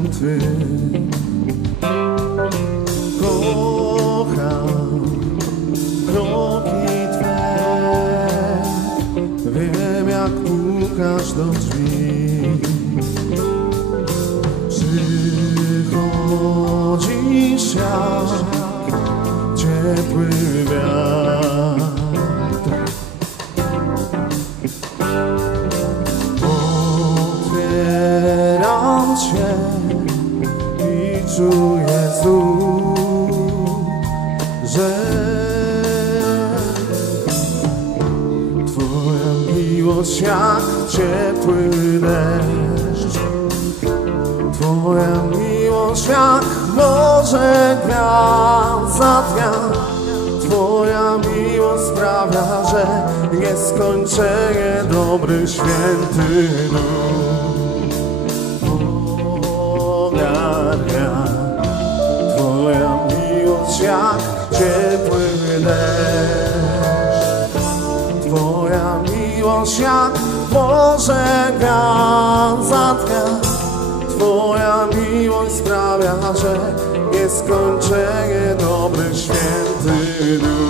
święty. Kocham kroki Twe, wiem jak pukasz do drzwi. Przychodzisz jak ciepły wiatr. I czuję znów, że Twoja miłość jak ciepły deszcz. Twoja miłość jak morze dnia za dnia. Twoja miłość sprawia, że nieskończenie dobry święty duch deszcz Twoja miłość jak za dnia Twoja miłość sprawia, że nieskończenie dobry święty duch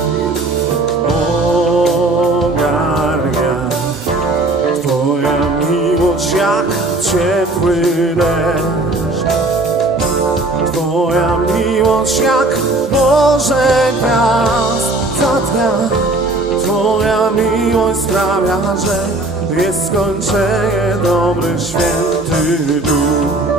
jak ciepły deszcz Twoja miłość jak morze gwiazd za dnia Twoja miłość sprawia, że jest skończenie dobry święty duch